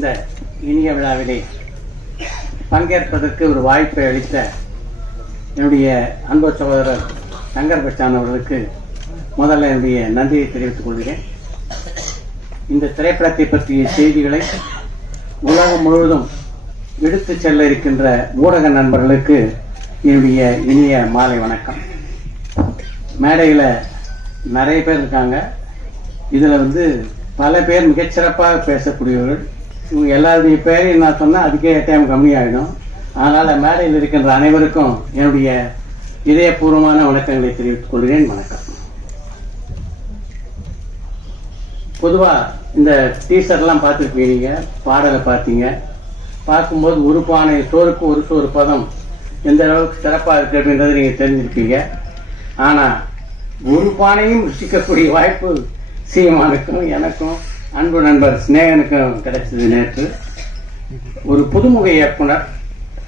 இந்த இனிய விழாவிலே பங்கேற்பதற்கு ஒரு வாய்ப்பை அளித்த என்னுடைய அன்பு சகோதரர் சங்கர் பச்சான் அவர்களுக்கு முதல்ல என்னுடைய நன்றியை தெரிவித்துக் கொள்கிறேன். இந்த திரைப்படத்தை பற்றிய செய்திகளை உலகம் முழுவதும் எடுத்து செல்ல இருக்கின்ற ஊடக நண்பர்களுக்கு என்னுடைய இனிய மாலை வணக்கம். மேடையில் நிறைய பேர் இருக்காங்க. இதில் வந்து பல பேர் மிகச்சிறப்பாக பேசக்கூடியவர்கள் இவங்க எல்லாருடைய பேரையும் நான் சொன்னால் அதுக்கே டைம் கம்மியாகிடும் அதனால் மேடையில் இருக்கின்ற அனைவருக்கும் என்னுடைய இதயபூர்வமான வணக்கங்களை தெரிவித்துக் கொள்கிறேன். வணக்கம். பொதுவாக இந்த டீசர்லாம் பார்த்துருப்பீங்க பாடலை பார்த்தீங்க. பார்க்கும்போது ஒரு பானை சோறுக்கு ஒரு சோறு பதம் எந்த அளவுக்கு சிறப்பாக இருக்குது அப்படின்றத நீங்கள் தெரிஞ்சிருப்பீங்க. ஆனால் ஒரு பானையும் ருசிக்கக்கூடிய வாய்ப்பு சீமானுக்கும் எனக்கும் அன்பு நண்பர் சிநேகனுக்கும் கிடைச்சது நேற்று. ஒரு புதுமுக இயக்குனர்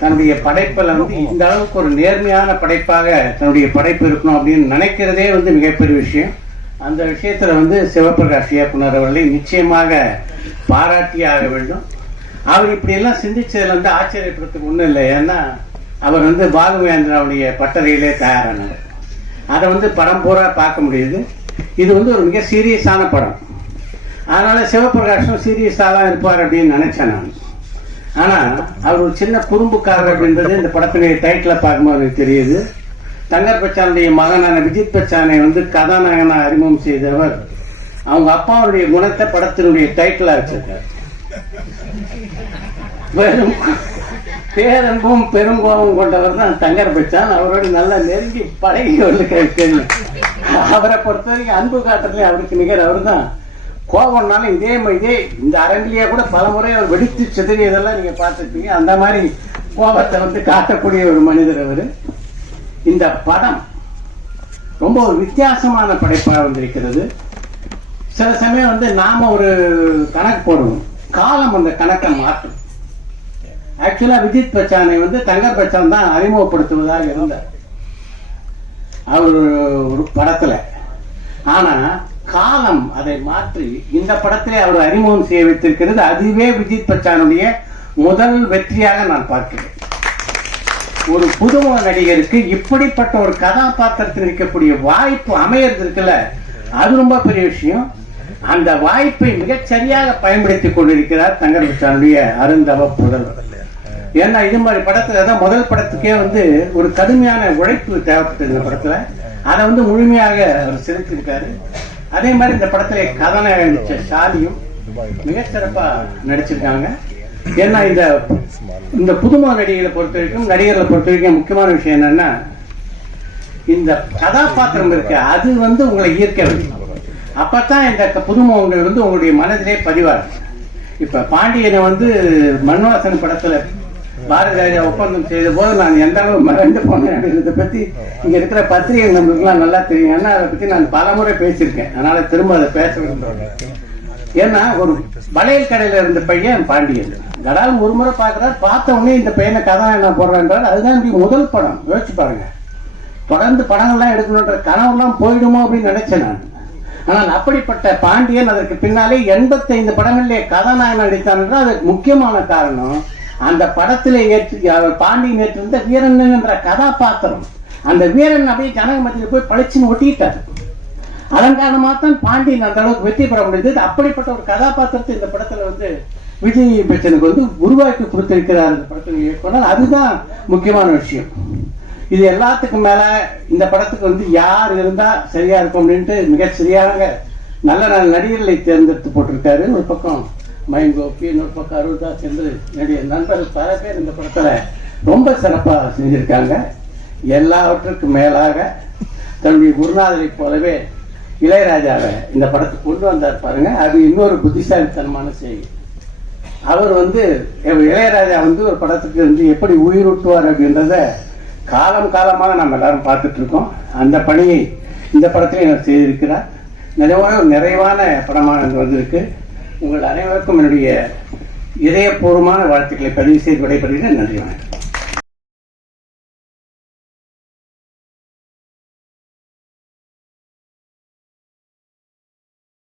தன்னுடைய படைப்பில் வந்து இந்த அளவுக்கு ஒரு நேர்மையான படைப்பாக தன்னுடைய படைப்பு இருக்கணும் அப்படின்னு நினைக்கிறதே வந்து மிகப்பெரிய விஷயம். அந்த விஷயத்தில் வந்து சிவபிரகாஷ் இயக்குனர் அவர்களை நிச்சயமாக பாராட்டியாக வேண்டும். அவர் இப்படியெல்லாம் சிந்திச்சதுல வந்து ஆச்சரியப்படுறதுக்கு ஒன்றும் இல்லை. ஏன்னா அவர் வந்து பாலுமகேந்திராவுடைய பட்டறையிலே தயாரானவர். அதை வந்து படம் பூரா பார்க்க முடியுது. இது வந்து ஒரு மிக சீரியஸான படம். அதனால் சிவபிரகாஷும் சீரியஸாக தான் இருப்பார் அப்படின்னு நினச்சேன் நான். ஆனால் அவர் ஒரு சின்ன குறும்புக்காரர் அப்படின்றது இந்த படத்தினுடைய டைட்டில் பார்க்கும்போது எனக்கு தெரியுது. தங்கர் பச்சானுடைய மகனான விஜித் பச்சானை வந்து கதாநாயகனா அறிமுகம் செய்தவர். அவங்க அப்பாவுடைய குணத்தை படத்தினுடைய டைட்டிலாக வச்சிருக்கார். வெறும் பேரன்பும் பெருங்கோபம் கொண்டவர் தான் தங்கர் பச்சான். அவரோட நல்லா நெருங்கி பழகி எனக்கு தெரியும். அவரை பொறுத்த வரைக்கும் அன்பு காட்டுறதுல அவருக்கு நிகர் அவர் தான் கோபம்னாலும் இதே மாதிரி இதே இந்த அரங்கிலேயே கூட பல முறை அவர் வெடித்து சிதறியதெல்லாம் நீங்கள் பார்த்துருப்பீங்க. அந்த மாதிரி கோபத்தை வந்து காட்டக்கூடிய ஒரு மனிதர் அவர். இந்த படம் ரொம்ப ஒரு வித்தியாசமான படைப்பாக வந்திருக்கிறது. சில சமயம் வந்து நாம் ஒரு கணக்கு போடுவோம். காலம் அந்த கணக்கை மாற்றும். ஆக்சுவலாக விஜித் பச்சானை வந்து தங்க பச்சான் தான் அறிமுகப்படுத்துவதாக இருந்தார். அவர் ஒரு படத்தில். ஆனால் காலம் அதை மாற்றி இந்த படத்திலே அவர் அறிமுகம் செய்ய வைத்திருக்கிறது அதுவே விஜித் பச்சானுடைய முதல் வெற்றியாக நான் பார்க்கிறேன். ஒரு புதுமுக நடிகருக்கு இப்படிப்பட்ட ஒரு கதாபாத்திரத்தில் இருக்கக்கூடிய வாய்ப்பு அமையறது இருக்குல்ல அது ரொம்ப பெரிய விஷயம். அந்த வாய்ப்பை மிகச்சரியாக பயன்படுத்தி கொண்டிருக்கிறார் தங்கர் பச்சானுடைய அருந்தவ புதல். ஏன்னா இது மாதிரி படத்துல தான் முதல் படத்துக்கே வந்து ஒரு கடுமையான உழைப்பு தேவைப்பட்டது இந்த படத்துல. அதை வந்து முழுமையாக அவர் செலுத்திருக்காரு அதே மாதிரி இந்த படத்துல கதாநாயகன் நடிச்ச ஷாலியும் மிகச்சிறப்பா நடிச்சிருக்காங்க. ஏன்னா இந்த இந்த புதுமா நடிகளை பொறுத்த வரைக்கும் நடிகர்களை பொறுத்த வரைக்கும் முக்கியமான விஷயம் என்னன்னா இந்த கதாபாத்திரம் இருக்கு. அது வந்து உங்களை ஈர்க்க வேண்டும் அப்பதான் இந்த க- உங்களை வந்து உங்களுடைய மனதிலே பதிவாகும். இப்ப பாண்டியனை வந்து மன்வாசன் படத்துல பாரதி ராஜா ஒப்பந்தம் செய்த போது நான் எந்த அளவு மறந்து போனேன் இதை பத்தி இங்க இருக்கிற பத்திரிகை நம்மளுக்குலாம் நல்லா தெரியும். ஏன்னா அதை பத்தி நான் பலமுறை பேசியிருக்கேன். அதனால திரும்ப அதை பேச விரும்புறேன். ஏன்னா ஒரு வளையல் கடையில இருந்த பையன் பாண்டியன். கடால் ஒரு முறை பாக்குறாரு பார்த்த உடனே இந்த பையனை கதாநாயகனா போடுறான்றார். அதுதான் இப்படி முதல் படம். யோசிச்சு பாருங்க. தொடர்ந்து படங்கள்லாம் எடுக்கணுன்ற கனவுலாம் போயிடுமோ அப்படின்னு நினைச்சேன் நான். ஆனால் அப்படிப்பட்ட பாண்டியன் அதற்கு பின்னாலே எண்பத்தைந்து படங்களிலே கதாநாயகன் அடித்தான் அதுக்கு முக்கியமான காரணம் அந்த படத்தில் ஏற்று அவர் பாண்டியன் ஏற்றிருந்த வீரன் என்ற கதாபாத்திரம் அந்த வீரன் அப்படியே ஜனக மத்தியில் போய் பழிச்சுன்னு ஒட்டிட்டார் அதன் காரணமாக தான் பாண்டியன் அந்த அளவுக்கு வெற்றி பெற முடிந்தது. அப்படிப்பட்ட ஒரு கதாபாத்திரத்தை இந்த படத்தில் வந்து விஜய் பச்சனுக்கு வந்து உருவாக்கி கொடுத்திருக்கிறார் இந்த படத்தில் இயக்குனர். அதுதான் முக்கியமான விஷயம். இது எல்லாத்துக்கும் மேலே இந்த படத்துக்கு வந்து யார் இருந்தால் சரியாக இருக்கும் அப்படின்ட்டு மிக நல்ல நல்ல நடிகர்களை தேர்ந்தெடுத்து போட்டிருக்காரு. ஒரு பக்கம் மயன் கோபி இன்னொரு பக்கம் அருள்தாஸ் என்று என்னுடைய நண்பர்கள் பல பேர் இந்த படத்தில் ரொம்ப சிறப்பாக செஞ்சுருக்காங்க. எல்லாவற்றுக்கும் மேலாக தன்னுடைய குருநாதரை போலவே இளையராஜாவை இந்த படத்துக்கு கொண்டு வந்தார் பாருங்க. அது இன்னொரு புத்திசாலித்தனமான செய்தி. அவர் வந்து இளையராஜா வந்து ஒரு படத்துக்கு வந்து எப்படி உயிரூட்டுவார் அப்படின்றத காலம் காலமாக நம்ம எல்லாரும் பார்த்துட்டு இருக்கோம். அந்த பணியை இந்த படத்திலையும் செய்திருக்கிறார். நிறைவான நிறைவான படமாக இது வந்திருக்கு. உங்கள் அனைவருக்கும் என்னுடைய இதயபூர்வமான வாழ்த்துக்களை பதிவு செய்து விடைபெறுகிறேன். நன்றி வணக்கம்.